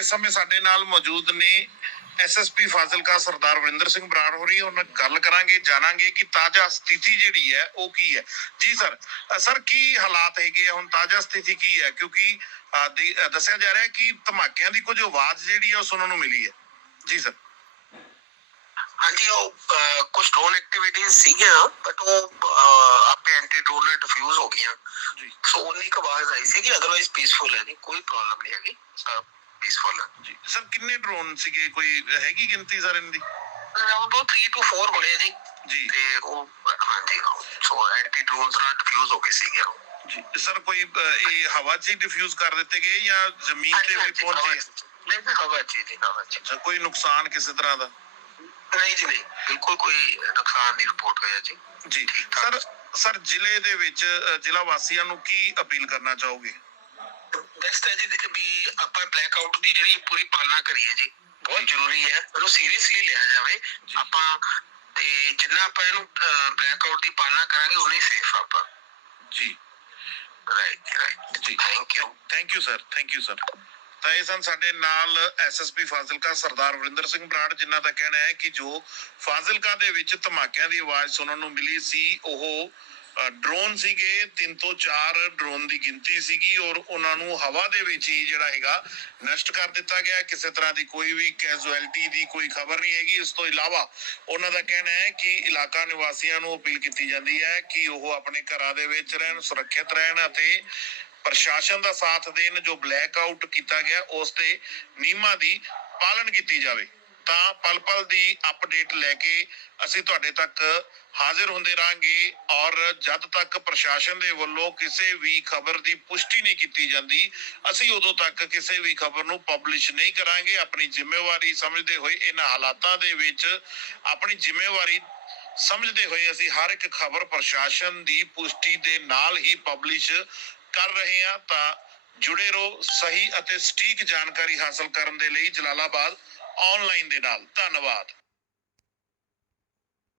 ਇਸ ਸਮੇਂ ਸਾਡੇ ਨਾਲ ਮੌਜੂਦ ਨੇ ਐਸਐਸਪੀ ਫਾਜ਼ਿਲਕਾ ਸਰਦਾਰ ਵਰਿੰਦਰ ਸਿੰਘ ਬਰਾੜ ਹੋ ਰਹੀ ਉਹਨਾਂ ਗੱਲ ਕਰਾਂਗੇ ਜਾਣਾਂਗੇ ਕਿ ਤਾਜ਼ਾ ਸਥਿਤੀ ਜਿਹੜੀ ਹੈ ਉਹ ਕੀ ਹੈ। ਜੀ ਸਰ ਸਰ ਕੀ ਹਾਲਾਤ ਹੈਗੇ ਹੁਣ ਤਾਜ਼ਾ ਸਥਿਤੀ ਕੀ ਹੈ? ਕਿਉਂਕਿ ਦੱਸਿਆ ਜਾ ਰਿਹਾ ਹੈ ਕਿ ਧਮਾਕਿਆਂ ਦੀ ਕੁਝ ਆਵਾਜ਼ ਜਿਹੜੀ ਹੈ ਉਹ ਸੁਣਨ ਨੂੰ ਮਿਲੀ ਹੈ। ਜੀ ਸਰ ਹਾਂਜੀ ਉਹ ਕੁਝ ਡਰੋਨ ਐਕਟੀਵਿਟੀਜ਼ ਸੀਗੀਆਂ ਬਟ ਉਹ ਆਪੇ ਐਂਟੀ ਡਰੋਨ ਨਾਲ ਡਿਫਿਊਜ਼ ਹੋ ਗਈਆਂ। ਜੀ। ਸੋ ਉਨੀ ਕੁ ਆਵਾਜ਼ ਆਈ ਸੀਗੀ ਅਦਰਵਾਈਜ਼ ਪੀਸਫੁਲ ਹੈ ਜੀ ਕੋਈ ਪ੍ਰੋਬਲਮ ਨਹੀਂ ਹੈਗੀ। ਸਭ ਪੀਸਫੁਲ ਜੀ। ਸਰ ਕਿੰਨੇ ਡਰੋਨ ਸੀਗੇ? ਕੋਈ ਹੈਗੀ ਗਿਣਤੀ ਸਰ ਇਹਨਾਂ ਦੀ ਅਰਾਊਂਡ 3 ਟੂ 4 ਹੋਣੇ ਆ ਜੀ। ਜੀ। ਤੇ ਉਹ ਹਾਂਜੀ ਸੋ ਐਂਟੀ ਡਰੋਨਸ ਨਾਲ ਡਿਫਿਊਜ਼ ਹੋ ਗਏ ਸੀਗੇ ਉਹ। ਜੀ। ਸਰ ਕੋਈ ਇਹ ਹਵਾ 'ਚ ਹੀ ਡਿਫਿਊਜ਼ ਕਰ ਦਿੱਤੇ ਗਏ ਜਾਂ ਜ਼ਮੀਨ ਤੇ ਵੀ ਪਹੁੰਚੇ? ਨਹੀਂ ਹਵਾ ਚ ਹੀ ਜੀ ਹਵਾ ਚ ਅੱਛਾ ਕੋਈ ਨੁਕਸਾਨ ਕਿਸੇ ਤਰ੍ਹਾਂ ਦਾ? ਨਹੀਂ ਜੀ ਨਹੀਂ। ਬਿਲਕੁਲ ਕੋਈ ਨੁਕਸਾਨ ਨਹੀਂ ਰਿਪੋਰਟ ਹੋਇਆ ਜੀ। ਜੀ। ਸਰ। ਸਰ ਜ਼ਿਲ੍ਹੇ ਦੇ ਵਿੱਚ ਅ, ਜ਼ਿਲ੍ਹਾ ਵਾਸੀਆਂ ਨੂੰ ਕੀ ਅਪੀਲ ਕਰਨਾ ਚਾਹੋਗੇ? ਬੈਸਟ ਹੈ ਜੀ ਵੀ ਆਪਾਂ ਬਲੈਕ ਆਊਟ ਦੀ ਜਿਹੜੀ ਪੂਰੀ ਪਾਲਣਾ ਕਰੀਏ ਜੀ। ਬਹੁਤ ਜ਼ਰੂਰੀ ਹੈ। ਇਹਨੂੰ ਸੀਰੀਅਸਲੀ ਲਿਆ ਜਾਵੇ। ਆਪਾਂ ਤੇ ਜਿੰਨਾ ਆਪਾਂ ਇਹਨੂੰ ਬਲੈਕ ਆਊਟ ਦੀ ਪਾਲਣਾ ਕਰਾਂਗੇ ਉਨੀ ਸੇਫ ਆਪਾਂ। ਜੀ। ਰਾਈਟ ਰਾਈਟ ਜੀ। Thank you thank you sir thank you sir ਤਾਂ ਇਹ ਸਨ ਸਾਡੇ ਨਾਲ ਐਸਐਸਪੀ ਫਾਜ਼ਿਲਕਾ ਸਰਦਾਰ ਵਰਿੰਦਰ ਸਿੰਘ ਬਰਾੜ ਜਿਨ੍ਹਾਂ ਦਾ ਕਹਿਣਾ ਹੈ ਕਿ ਜੋ ਫਾਜ਼ਿਲਕਾ ਦੇ ਵਿੱਚ ਧਮਾਕਿਆਂ ਦੀ ਆਵਾਜ਼ ਸੁਣਨ ਨੂੰ ਮਿਲੀ ਸੀ ਉਹ ਡਰੋਨ ਸੀਗੇ, ਤਿੰਨ ਤੋਂ ਚਾਰ ਡਰੋਨ ਦੀ ਗਿਣਤੀ ਸੀਗੀ ਔਰ ਉਹਨਾਂ ਨੂੰ ਹਵਾ ਦੇ ਵਿੱਚ ਹੀ ਜਿਹੜਾ ਹੈਗਾ ਨਸ਼ਟ ਕਰ ਦਿੱਤਾ ਗਿਆ। ਕਿਸੇ ਤਰ੍ਹਾਂ ਦੀ ਕੋਈ ਵੀ ਕੈਜੁਅਲਟੀ ਦੀ ਕੋਈ ਖਬਰ ਨਹੀਂ ਹੈਗੀ। ਇਸ ਤੋਂ ਇਲਾਵਾ ਉਹਨਾਂ ਦਾ ਕਹਿਣਾ ਹੈ ਕਿ ਇਲਾਕਾ ਨਿਵਾਸੀਆਂ ਨੂੰ ਅਪੀਲ ਕੀਤੀ ਜਾਂਦੀ ਹੈ ਕਿ ਉਹ ਆਪਣੇ ਘਰਾਂ ਦੇ ਵਿੱਚ ਰਹਿਣ, ਸੁਰੱਖਿਅਤ ਰਹਿਣ ਅਤੇ ਪ੍ਰਸ਼ਾਸਨ ਦਾ ਸਾਥ ਦੇਣ ਜੋ ਬਲੈਕ ਆਊਟ ਕੀਤਾ ਗਿਆ, ਉਸ ਦੇ ਨਿਯਮਾਂ ਦੀ ਪਾਲਣ ਕੀਤੀ ਜਾਵੇ। ਤਾਂ ਪਲ ਪਲ ਦੀ ਅਪਡੇਟ ਲੈ ਕੇ ਅਸੀਂ ਤੁਹਾਡੇ ਤੱਕ ਹਾਜ਼ਰ ਹੁੰਦੇ ਰਾਂਗੇ ਔਰ ਜਦ ਤੱਕ ਪ੍ਰਸ਼ਾਸਨ ਦੇ ਵੱਲੋਂ ਕਿਸੇ ਵੀ ਖਬਰ ਦੀ ਪੁਸ਼ਟੀ ਨਹੀਂ ਕੀਤੀ ਜਾਂਦੀ, ਅਸੀਂ ਉਦੋਂ ਤੱਕ ਕਿਸੇ ਵੀ ਖਬਰ ਨੂੰ ਪਬਲਿਸ਼ ਨਹੀਂ ਕਰਾਂਗੇ। ਆਪਣੀ ਜ਼ਿੰਮੇਵਾਰੀ ਸਮਝਦੇ ਹੋਏ, ਇਹਨਾਂ ਹਾਲਾਤਾਂ ਦੇ ਵਿੱਚ ਆਪਣੀ ਜ਼ਿੰਮੇਵਾਰੀ ਸਮਝਦੇ ਹੋਏ ਅਸੀਂ ਹਰ ਇੱਕ ਖਬਰ ਪ੍ਰਸ਼ਾਸਨ ਦੀ ਪੁਸ਼ਟੀ ਦੇ ਨਾਲ ਹੀ ਪਬਲਿਸ਼ ਕਰ ਰਹੇ ਹਾਂ। ਤਾਂ ਜੁੜੇ ਰਹੋ ਸਹੀ ਅਤੇ ਸਟੀਕ ਜਾਣਕਾਰੀ ਹਾਸਲ ਕਰਨ ਦੇ ਲਈ ਜਲਾਲਾਬਾਦ ਆਨਲਾਈਨ ਦੇ ਨਾਲ। ਧੰਨਵਾਦ।